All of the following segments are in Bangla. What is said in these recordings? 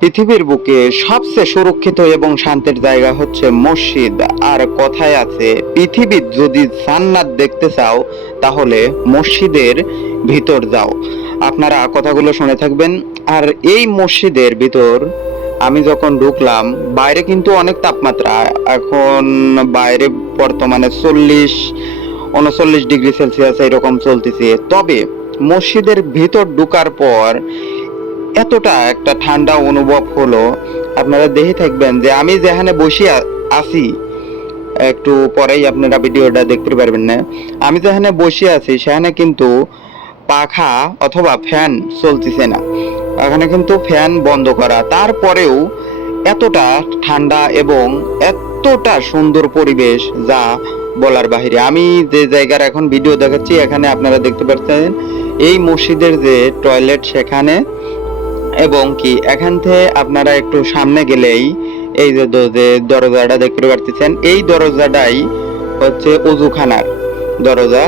পৃথিবীর বুকে সবচেয়ে সুরক্ষিত এবং শান্তির জায়গা হচ্ছে মসজিদ। আর কথায় আছে, পৃথিবীর যদি জান্নাত দেখতে চাও তাহলে মসজিদের ভিতর যাও। আপনারা কথাগুলো শুনে থাকবেন। আর এই মসজিদের ভিতর আমি যখন ঢুকলাম, বাইরে কিন্তু অনেক তাপমাত্রা। এখন বাইরে বর্তমানে 40-39 ডিগ্রি সেলসিয়াস এরকম চলতেছে। তবে মসজিদের ভিতর ঢুকার পর এতটা একটা ঠান্ডা অনুভব হলো, আপনারা দেখে থাকবেন যে আমি যেখানে বসে আছি, একটু পরেই আপনারা ভিডিওটা দেখতে পারবেন না। আমি যেখানে বসে আছি সেখানে কিন্তু পাখা অথবা ফ্যান চলতেছে না, এখানে কিন্তু ফ্যান বন্ধ করা। তারপরেও এতটা ঠান্ডা এবং এতটা সুন্দর পরিবেশ যা বলার বাহিরে। আমি যে জায়গার এখন ভিডিও দেখাচ্ছি, এখানে আপনারা দেখতে পাচ্ছেন এই মসজিদের যে টয়লেট সেখানে, এবং কি এখান থেকে আপনারা একটু সামনে গেলেই এই যে দরজাটা দেখতে পাচ্ছেন, এই দরজাটাই হচ্ছে অজুখানার দরজা।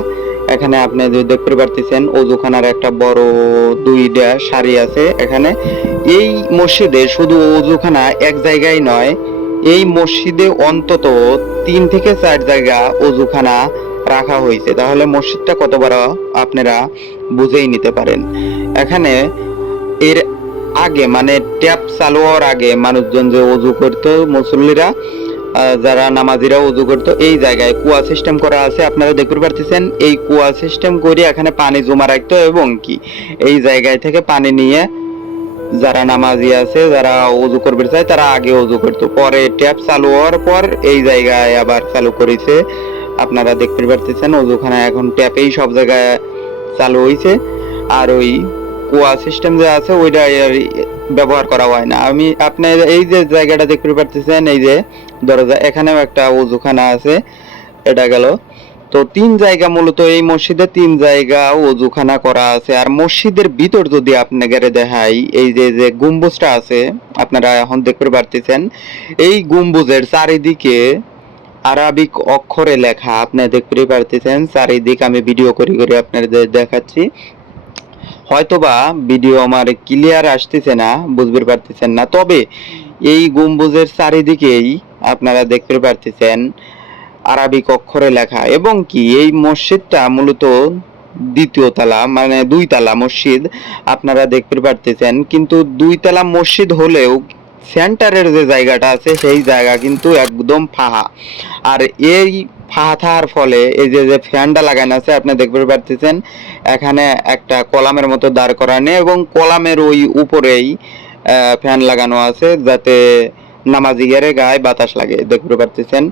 এখানে আপনি যে দেখতে পাচ্ছেন অজুখানার একটা বড় দুইটা সারি আছে এখানে। এই মসজিদে শুধু অজুখানা এক জায়গায় নয়, এই মসজিদে অন্তত 3 থেকে 4 জায়গা অজুখানা রাখা হয়েছে। তাহলে মসজিদটা কত বড় আপনারা বুঝেই নিতে পারেন। এখানে এর আগে মানে ট্যাপ চালু হওয়ার আগে মানুষজন যে অজু করতো, মুসল্লিরা যারা নামাজিরা অজু করতো, এই জায়গায় কুয়া সিস্টেম করা আছে। আপনারা দেখতে পাচ্ছেন এই কুয়া সিস্টেম করে এখানে পানি জমা রাখতো, এবং কি এই জায়গায় থেকে পানি নিয়ে যারা নামাজি আছে, যারা অজু করবে চায়, তারা আগে অজু করতো। পরে ট্যাপ চালু হওয়ার পর এই জায়গায় আবার চালু করেছে। আপনারা দেখতে পাচ্ছেন অজুখানা এখন ট্যাপেই সব জায়গায় চালু হয়েছে। আর ওই কুয়া সিস্টেম যে আছে ওইটা ব্যবহার করা হয় না। আপনার এই যে জায়গাটা দেখতে পাচ্ছেন, এই যে দরজা, এখানেও একটা অজুখানা আছে। এটা গেল। তো 3 জায়গা মূলত এই মসজিদে 3 জায়গা অজুখানা করা আছে। আর মসজিদের ভিতর যদি আপনাদের দেখাই, এই যে যে গম্বুজটা আছে আপনারা এখন দেখতে পাচ্ছেন, এই গম্বুজের চারিদিকে আরবিক অক্ষরে লেখা। আপনি দেখতে পাচ্ছেন চারিদিক, আমি ভিডিও করে করে আপনাদের দেখাচ্ছি। হয়তোবা ভিডিও আমার ক্লিয়ার আসতেছে না, বুঝতে পারতেছেন না, তবে এই গম্বুজের চারিদিকেই আপনারা দেখতে পারতেছেন আরবিক অক্ষরে লেখা। এবং কি এই মসজিদটা মূলত দ্বিতীয় তলা, মানে 2 তলা মসজিদ আপনারা দেখতে পারতেছেন। কিন্তু 2 তলা মসজিদ হলেও সেন্টারের যে জায়গাটা আছে সেই জায়গা কিন্তু একদম ফাঁকা। আর এই ফাঁকা থাকার ফলে এই যে যে ফ্যানটা লাগানো আছে আপনি দেখতে পারতেছেন, এখানে একটা কলামের মতো দাঁড় করানো, এবং কলামের ওই উপরেই ফ্যান লাগানো আছে যাতে নামাজিদের গায়ে বাতাস লাগে। দেখতে পারতেছেন,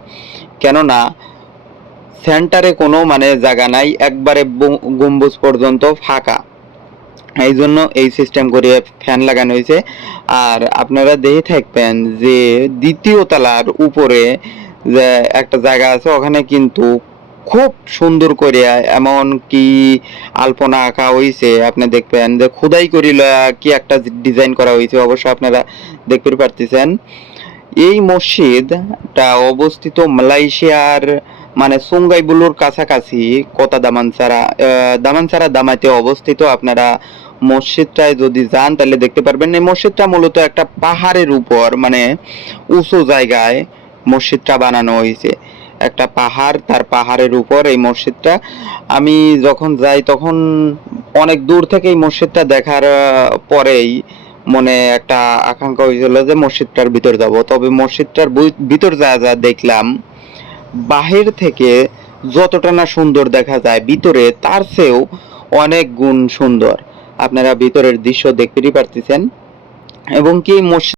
কেননা সেন্টারে কোনো মানে জায়গা নাই, একবারে গম্বুজ পর্যন্ত ফাঁকা, এই জন্য এই সিস্টেম করে ফ্যান লাগানো হয়েছে। আর আপনারা দেখে থাকবেন যে দ্বিতীয় তলার উপরে যে একটা জায়গা আছে, ওখানে কিন্তু খুব সুন্দর করে এমন কি আলপনা আঁকা হয়েছে। আপনি দেখবেন যে খোদাই করিল কি একটা ডিজাইন করা হয়েছে, অবশ্য আপনারা দেখতে পারতেছেন। এই মসজিদটা অবস্থিত মালয়েশিয়ার মানে সুঙ্গাইবুলুর কাছাকাছি কোতা দামানসারা দামাতে অবস্থিত। আপনারা মসজিদটায় যদি যান তাহলে দেখতে পারবেন। এই মসজিদটা মূলত একটা পাহাড়ের উপর, মানে উঁচু জায়গায় মসজিদটা বানানো হয়েছে। একটা পাহাড়, তার পাহাড়ের উপর এই মসজিদটা। আমি যখন যাই তখন অনেক দূর থেকে এই মসজিদটা দেখার পরেই মনে একটা আকাঙ্ক্ষা হয়েছিল যে মসজিদটার ভিতর যাব। তবে মসজিদটার ভিতর যা যা দেখলাম, বাহির থেকে যতটা না সুন্দর দেখা যায়, ভিতরে তার চেয়েও অনেক গুণ সুন্দর। আপনারা ভিতরের দৃশ্য দেখতেই পারতেছেন। এবং কি মসজিদ